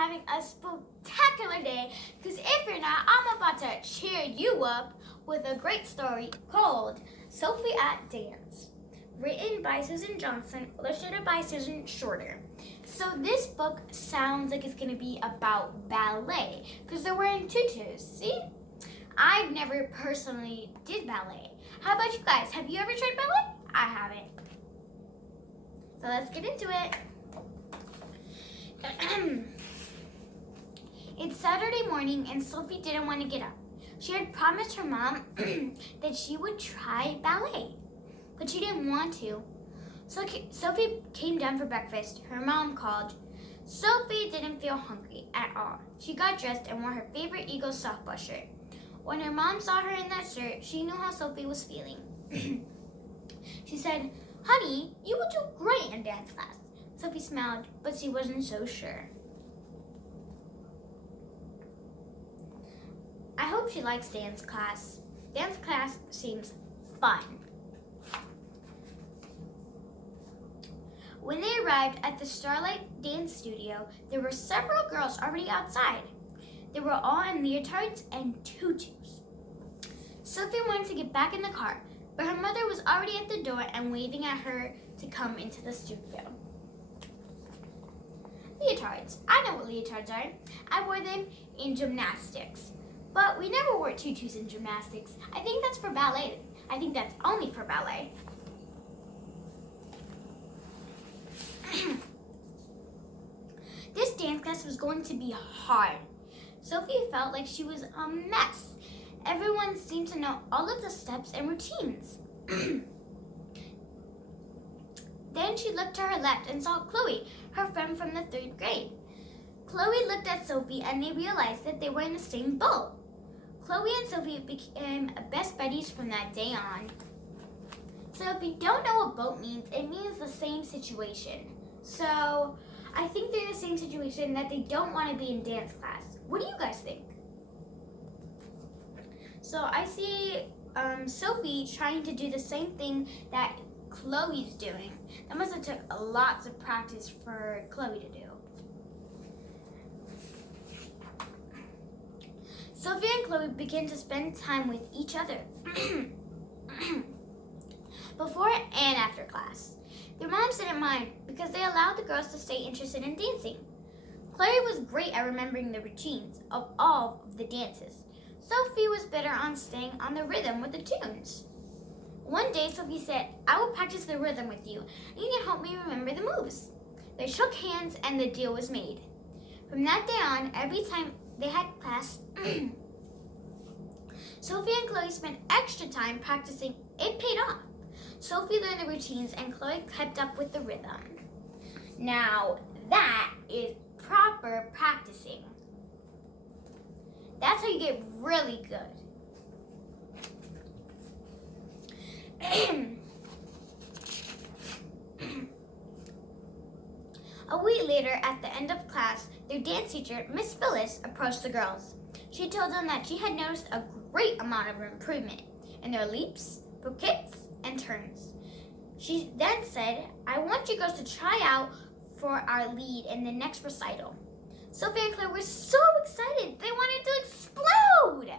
having a spectacular day, because if you're not, I'm about to cheer you up with a great story called Sofie at Dance, written by Suzan Johnson, illustrated by Susan Shorter. So this book sounds like it's going to be about ballet, because they're wearing tutus, see? I've never personally did ballet. How about you guys? Have you ever tried ballet? I haven't. So let's get into it. It's Saturday morning and Sofie didn't want to get up. She had promised her mom that she would try ballet, but she didn't want to. So Sofie came down for breakfast. Her mom called. Sofie didn't feel hungry at all. She got dressed and wore her favorite Eagles softball shirt. When her mom saw her in that shirt, she knew how Sofie was feeling. She said, "Honey, you will do great in dance class." Sofie smiled, but she wasn't so sure. I hope she likes dance class. Dance class seems fun. When they arrived at the Starlight Dance Studio, there were several girls already outside. They were all in leotards and tutus. Sofie wanted to get back in the car, but her mother was already at the door and waving at her to come into the studio. Leotards. I know what leotards are. I wore them in gymnastics. But we never wore tutus in gymnastics. I think that's for ballet. I think that's only for ballet. This dance class was going to be hard. Sofie felt like she was a mess. Everyone seemed to know all of the steps and routines. Then she looked to her left and saw Chloe, her friend from the 3rd grade. Chloe looked at Sofie and they realized that they were in the same boat. Chloe and Sofie became best buddies from that day on. So if you don't know what boat means, it means the same situation. So I think they're in the same situation that they don't want to be in dance class. What do you guys think? So I see Sofie trying to do the same thing that Chloe's doing. That must have took lots of practice for Chloe to do. Sofie and Chloe began to spend time with each other before and after class. Their moms didn't mind because they allowed the girls to stay interested in dancing. Chloe was great at remembering the routines of all of the dances. Sofie was better on staying on the rhythm with the tunes. One day, Sofie said, "I will practice the rhythm with you, and you can help me remember the moves." They shook hands and the deal was made. From that day on, every time they had class, Sofie and Chloe spent extra time practicing. It paid off. Sofie learned the routines and Chloe kept up with the rhythm. Now, that is proper practicing. That's how you get really good. A week later, at the end of class, their dance teacher, Miss Phyllis, approached the girls. She told them that she had noticed a great amount of improvement in their leaps, bouquets, and turns. She then said, "I want you girls to try out for our lead in the next recital." Sofie and Chloe were so excited, they wanted to explode.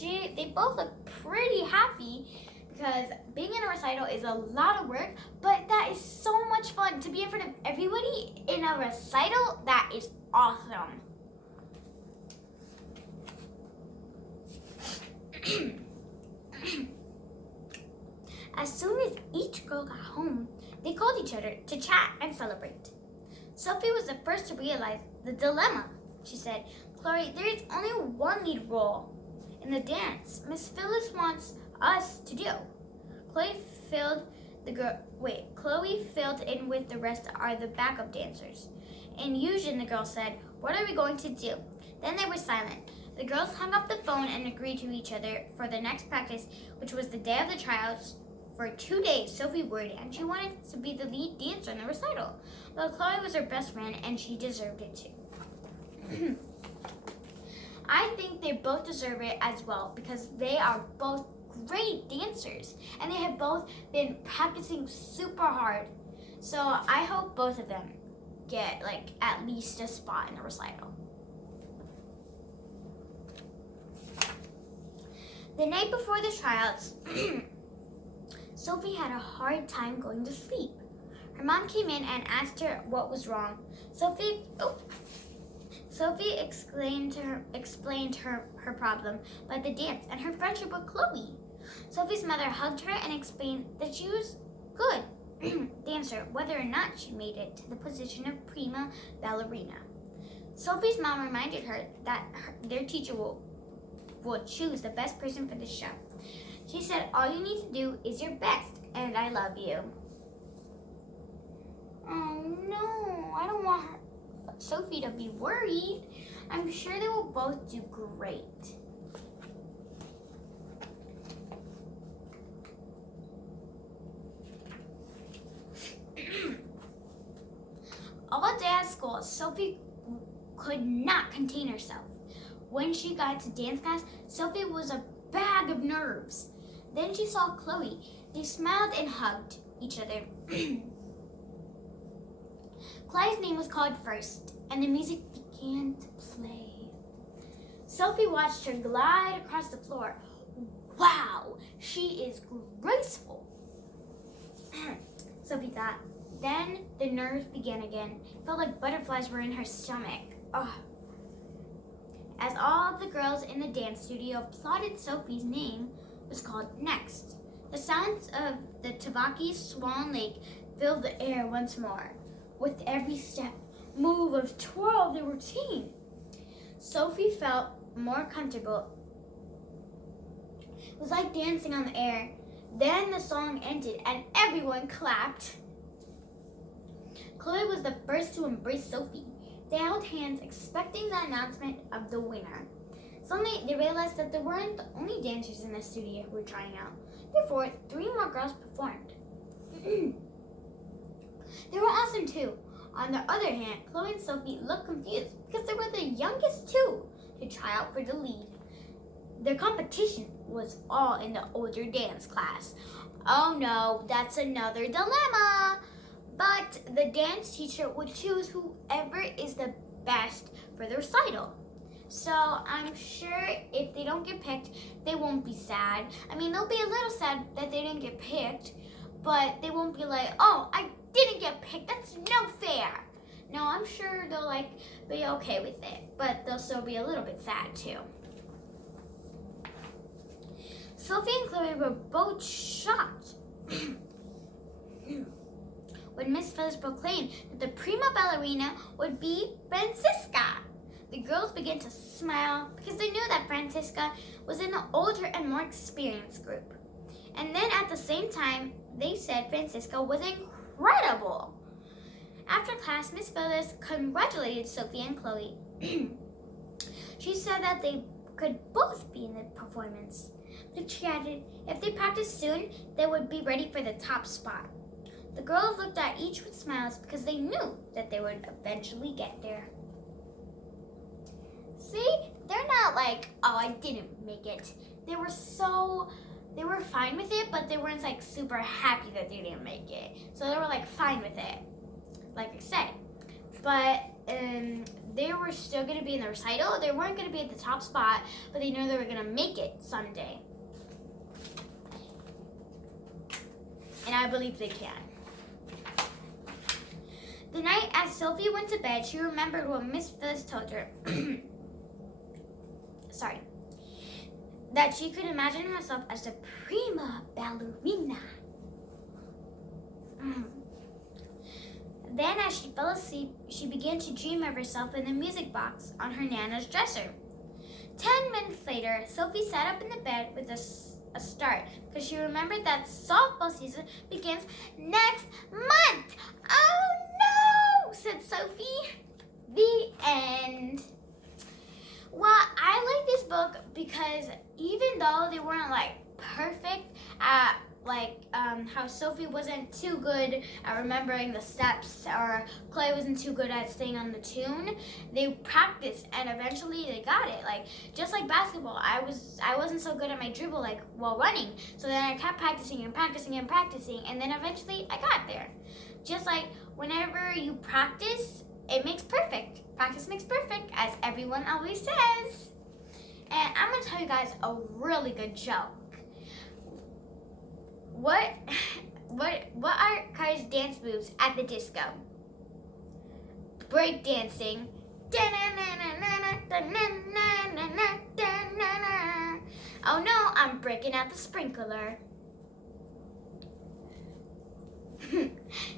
They both looked pretty happy because being in a recital is a lot of work, but that is so much fun to be in front of everybody in a recital. That is awesome. As soon as each girl got home, they called each other to chat and celebrate. Sofie was the first to realize the dilemma. She said, "Chloe, there is only one lead role in the dance Miss Phyllis wants us to do." Chloe filled in with the rest are the backup dancers. In Fusion, the girls said, "What are we going to do?" Then they were silent. The girls hung up the phone and agreed to each other for the next practice, which was the day of the tryouts. For 2 days, Sofie worried and she wanted to be the lead dancer in the recital. But Chloe was her best friend and she deserved it too. I think they both deserve it as well because they are both great dancers and they have both been practicing super hard. So I hope both of them get like at least a spot in the recital. The night before the tryouts, Sofie had a hard time going to sleep. Her mom came in and asked her what was wrong. Sofie explained her problem about the dance and her friendship with Chloe. Sofie's mother hugged her and explained that she was good dancer, whether or not she made it to the position of prima ballerina. Sofie's mom reminded her that their teacher will choose the best person for the show. She said, all you need to do is your best, and I love you. Oh no, I don't want Sofie to be worried. I'm sure they will both do great. All day at school, Sofie could not contain herself. When she got to dance class, Sofie was a bag of nerves. Then she saw Chloe. They smiled and hugged each other. Chloe's name was called first, and the music began to play. Sofie watched her glide across the floor. Wow, she is graceful, Sofie thought. Then the nerves began again. It felt like butterflies were in her stomach. Ugh. As all of the girls in the dance studio applauded, Sofie's name was called next. The sounds of the Tabaki Swan Lake filled the air once more. With every step, move, or twirl of the routine, Sofie felt more comfortable. It was like dancing on the air. Then the song ended and everyone clapped. Chloe was the first to embrace Sofie. They held hands, expecting the announcement of the winner. Suddenly, they realized that they weren't the only dancers in the studio who were trying out. Therefore, 3 more girls performed. They were awesome too. On the other hand, Chloe and Sofie looked confused because they were the youngest two to try out for the lead. Their competition was all in the older dance class. Oh no, that's another dilemma. But the dance teacher would choose whoever is the best for the recital. So I'm sure if they don't get picked, they won't be sad. I mean, they'll be a little sad that they didn't get picked, but they won't be like, oh, I didn't get picked. That's no fair. No, I'm sure they'll be okay with it, but they'll still be a little bit sad too. Sofie and Chloe were both shocked when Miss Phyllis proclaimed that the prima ballerina would be Francisca. The girls began to smile because they knew that Francisca was in the older and more experienced group. And then at the same time, they said Francisca was incredible. After class, Miss Phyllis congratulated Sofie and Chloe. She said that they could both be in the performance. But she added, if they practiced soon, they would be ready for the top spot. The girls looked at each with smiles because they knew that they would eventually get there. See, they're not like, oh, I didn't make it. They were fine with it, but they weren't like super happy that they didn't make it. So they were like fine with it, like I said. But they were still gonna be in the recital. They weren't gonna be at the top spot, but they knew they were gonna make it someday. And I believe they can. The night as Sofie went to bed, she remembered what Miss Phyllis told her. That she could imagine herself as the prima ballerina. Then as she fell asleep, she began to dream of herself in the music box on her Nana's dresser. 10 minutes later, Sofie sat up in the bed with a start because she remembered that softball season begins next month. Oh no, said Sofie. The end. Well, I like this book because even though they weren't like perfect at how Sofie wasn't too good at remembering the steps or Chloe wasn't too good at staying on the tune, they practiced and eventually they got it. Like just like basketball, I wasn't so good at my dribble while running. So then I kept practicing and then eventually I got there. Just like whenever you practice, it makes perfect. Practice makes perfect, as everyone always says. And I'm gonna tell you guys a really good joke. What are guys' dance moves at the disco? Break dancing. Oh no, I'm breaking out the sprinkler.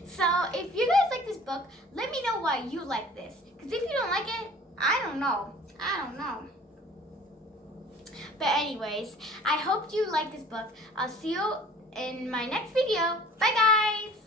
So if you guys like this book, let me know why you like this. Because if you don't like it, I don't know. But anyways, I hope you like this book. I'll see you in my next video. Bye guys!